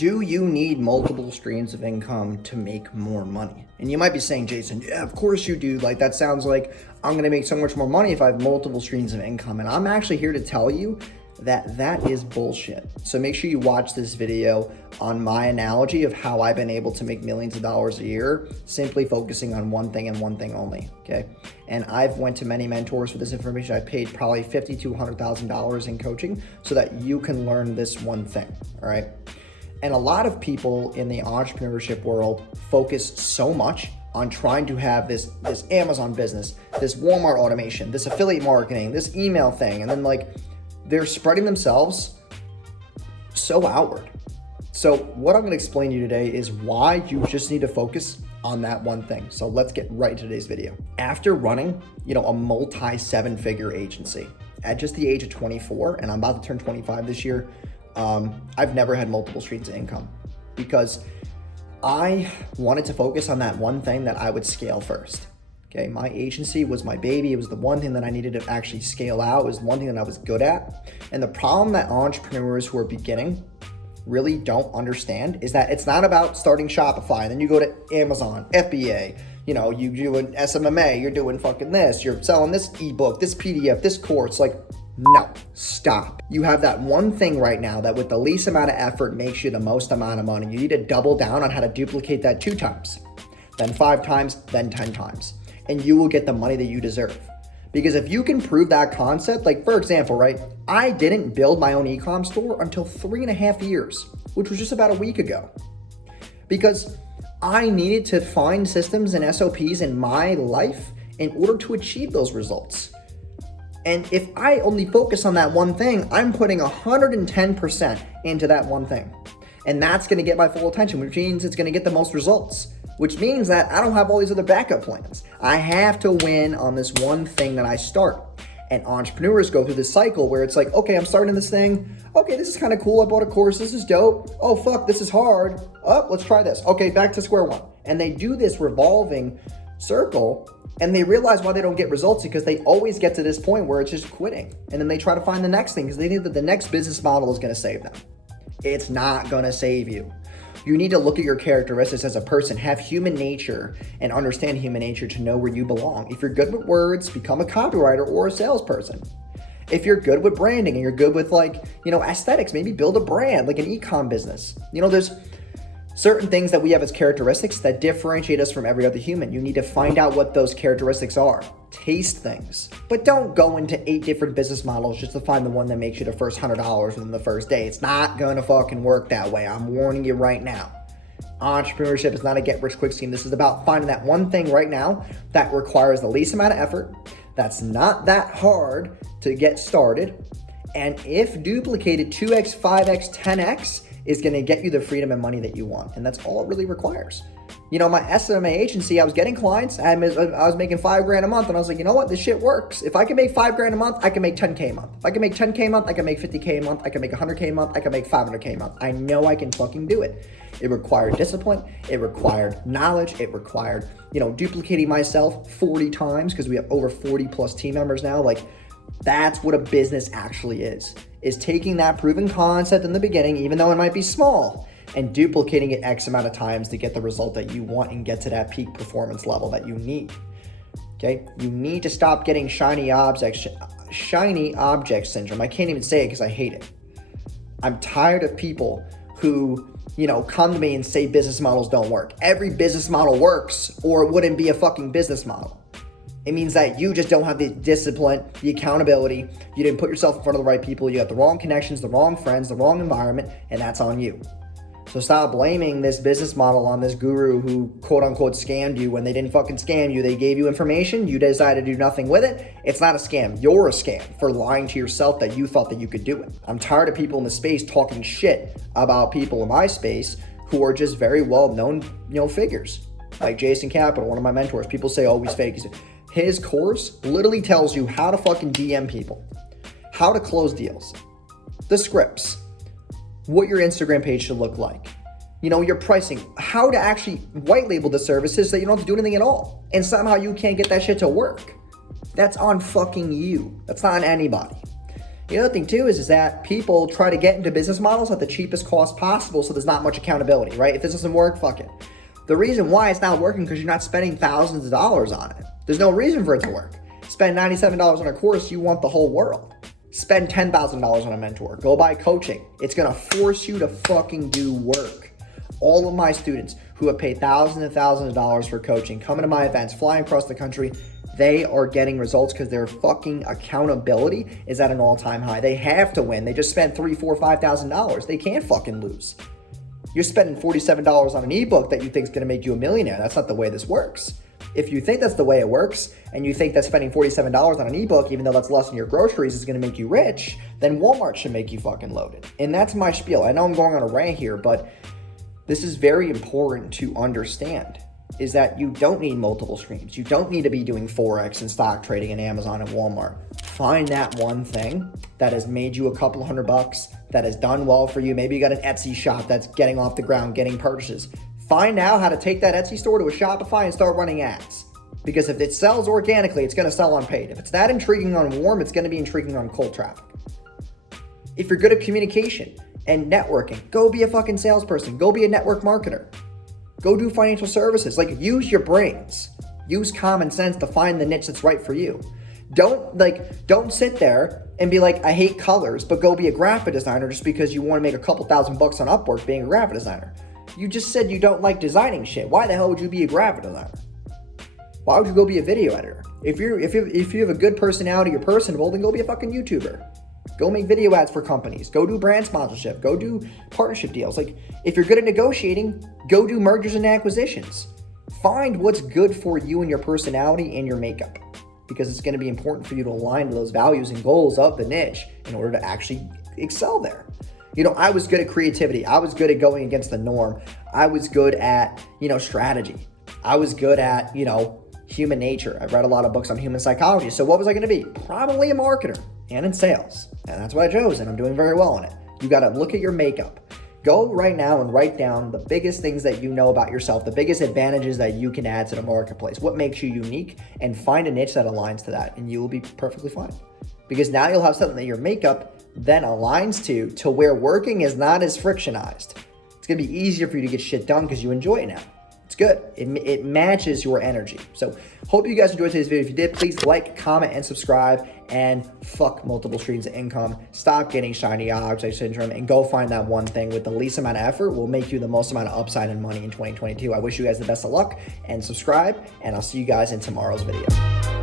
Do you need multiple streams of income to make more money? And you might be saying, Jason, yeah, of course you do. Like, that sounds like I'm going to make so much more money if I have multiple streams of income. And I'm actually here to tell you that that is bullshit. So make sure you watch this video on my analogy of how I've been able to make millions of dollars a year, simply focusing on one thing and one thing only, okay? And I've went to many mentors for this information. I paid probably $50,000 to $100,000 in coaching so that you can learn this one thing, all right? And a lot of people in the entrepreneurship world focus so much on trying to have this Amazon business, this Walmart automation, this affiliate marketing, this email thing, and then like they're spreading themselves so outward. So what I'm going to explain to you today is why you just need to focus on that one thing. So let's get right into today's video. After running, a multi-7-figure agency at just the age of 24, and I'm about to turn 25 this year, I've never had multiple streams of income because I wanted to focus on that one thing that I would scale first. Okay, my agency was my baby. It was the one thing that I needed to actually scale out. It was one thing that I was good at. And the problem that entrepreneurs who are beginning really don't understand is that it's not about starting Shopify and then you go to Amazon, FBA, you do an SMMA, you're doing fucking this, you're selling this ebook, this PDF, this course. Like, no, stop. You have that one thing right now that with the least amount of effort makes you the most amount of money. You need to double down on how to duplicate that 2 times, then 5 times, then 10 times, and you will get the money that you deserve. Because if you can prove that concept, like for example, right, I didn't build my own e-com store until 3.5 years, which was just about a week ago. Because I needed to find systems and SOPs in my life in order to achieve those results. And if I only focus on that one thing, I'm putting 110% into that one thing. And that's gonna get my full attention, which means it's gonna get the most results, which means that I don't have all these other backup plans. I have to win on this one thing that I start. And entrepreneurs go through this cycle where it's like, okay, I'm starting this thing. Okay, this is kind of cool. I bought a course. This is dope. Oh, fuck, this is hard. Oh, let's try this. Okay, back to square one. And they do this revolving circle and they realize why they don't get results because they always get to this point where it's just quitting. And then they try to find the next thing because they think that the next business model is going to save them. It's not going to save you. You need to look at your characteristics as a person, have human nature, and understand human nature to know where you belong. If you're good with words, become a copywriter or a salesperson. If you're good with branding and you're good with aesthetics, maybe build a brand like an e-com business. There's certain things that we have as characteristics that differentiate us from every other human. You need to find out what those characteristics are. Taste things. But don't go into 8 different business models just to find the one that makes you the first $100 within the first day. It's not gonna fucking work that way. I'm warning you right now. Entrepreneurship is not a get-rich-quick scheme. This is about finding that one thing right now that requires the least amount of effort, that's not that hard to get started, and if duplicated 2x, 5x, 10x, is going to get you the freedom and money that you want. And that's all it really requires. My SMA agency, I was getting clients. I was making $5,000 a month. And I was like, you know what? This shit works. If I can make $5,000 a month, I can make $10K a month. If I can make $10K a month, I can make $50K a month. I can make $100K a month. I can make $500K a month. I know I can fucking do it. It required discipline. It required knowledge. It required, duplicating myself 40 times because we have over 40 plus team members now. Like, that's what a business actually is taking that proven concept in the beginning, even though it might be small, and duplicating it X amount of times to get the result that you want and get to that peak performance level that you need. Okay? You need to stop getting shiny object syndrome. I can't even say it because I hate it. I'm tired of people who, come to me and say business models don't work. Every business model works or it wouldn't be a fucking business model. It means that you just don't have the discipline, the accountability. You didn't put yourself in front of the right people. You got the wrong connections, the wrong friends, the wrong environment, and that's on you. So stop blaming this business model on this guru who quote unquote scammed you when they didn't fucking scam you. They gave you information. You decided to do nothing with it. It's not a scam. You're a scam for lying to yourself that you thought that you could do it. I'm tired of people in the space talking shit about people in my space who are just very well-known, figures. Like Jason Capital, one of my mentors. People say, oh, he's fake. His course literally tells you how to fucking DM people, how to close deals, the scripts, what your Instagram page should look like, your pricing, how to actually white label the services so that you don't have to do anything at all. And somehow you can't get that shit to work. That's on fucking you. That's not on anybody. The other thing too is that people try to get into business models at the cheapest cost possible, so there's not much accountability, right? If this doesn't work, fuck it. The reason why it's not working because you're not spending thousands of dollars on it. There's no reason for it to work. Spend $97 on a course, you want the whole world. Spend $10,000 on a mentor. Go buy coaching. It's gonna force you to fucking do work. All of my students who have paid thousands and thousands of dollars for coaching, coming to my events, flying across the country, they are getting results because their fucking accountability is at an all-time high. They have to win. They just spent $3,000, $4,000, $5,000. They can't fucking lose. You're spending $47 on an ebook that you think is going to make you a millionaire. That's not the way this works. If you think that's the way it works, and you think that spending $47 on an ebook, even though that's less than your groceries, is going to make you rich, then Walmart should make you fucking loaded. And that's my spiel. I know I'm going on a rant here, but this is very important to understand, is that you don't need multiple streams. You don't need to be doing Forex and stock trading in Amazon and Walmart. Find that one thing that has made you a couple $100, that has done well for you. Maybe you got an Etsy shop that's getting off the ground, getting purchases. Find out how to take that Etsy store to a Shopify and start running ads. Because if it sells organically, it's gonna sell on paid. If it's that intriguing on warm, it's gonna be intriguing on cold traffic. If you're good at communication and networking, go be a fucking salesperson. Go be a network marketer. Go do financial services. Like, use your brains. Use common sense to find the niche that's right for you. Don't sit there and be like, I hate colors, but go be a graphic designer just because you want to make a couple $1,000 on Upwork being a graphic designer. You just said you don't like designing shit. Why the hell would you be a graphic designer? Why would you go be a video editor? If you have a good personality, you're personable, then go be a fucking YouTuber. Go make video ads for companies. Go do brand sponsorship. Go do partnership deals. Like, if you're good at negotiating, go do mergers and acquisitions. Find what's good for you and your personality and your makeup, because it's going to be important for you to align to those values and goals of the niche in order to actually excel there. You know, I was good at creativity. I was good at going against the norm. I was good at, strategy. I was good at, human nature. I read a lot of books on human psychology. So what was I going to be? Probably a marketer and in sales. And that's what I chose, and I'm doing very well in it. You got to look at your makeup. Go right now and write down the biggest things that you know about yourself, the biggest advantages that you can add to the marketplace, what makes you unique, and find a niche that aligns to that, and you will be perfectly fine. Because now you'll have something that your makeup then aligns to where working is not as frictionized. It's going to be easier for you to get shit done because you enjoy it now. It's good. It matches your energy. So hope you guys enjoyed today's video. If you did, please like, comment, and subscribe, and fuck multiple streams of income. Stop getting shiny object syndrome and go find that one thing with the least amount of effort will make you the most amount of upside and money in 2022. I wish you guys the best of luck, and subscribe, and I'll see you guys in tomorrow's video.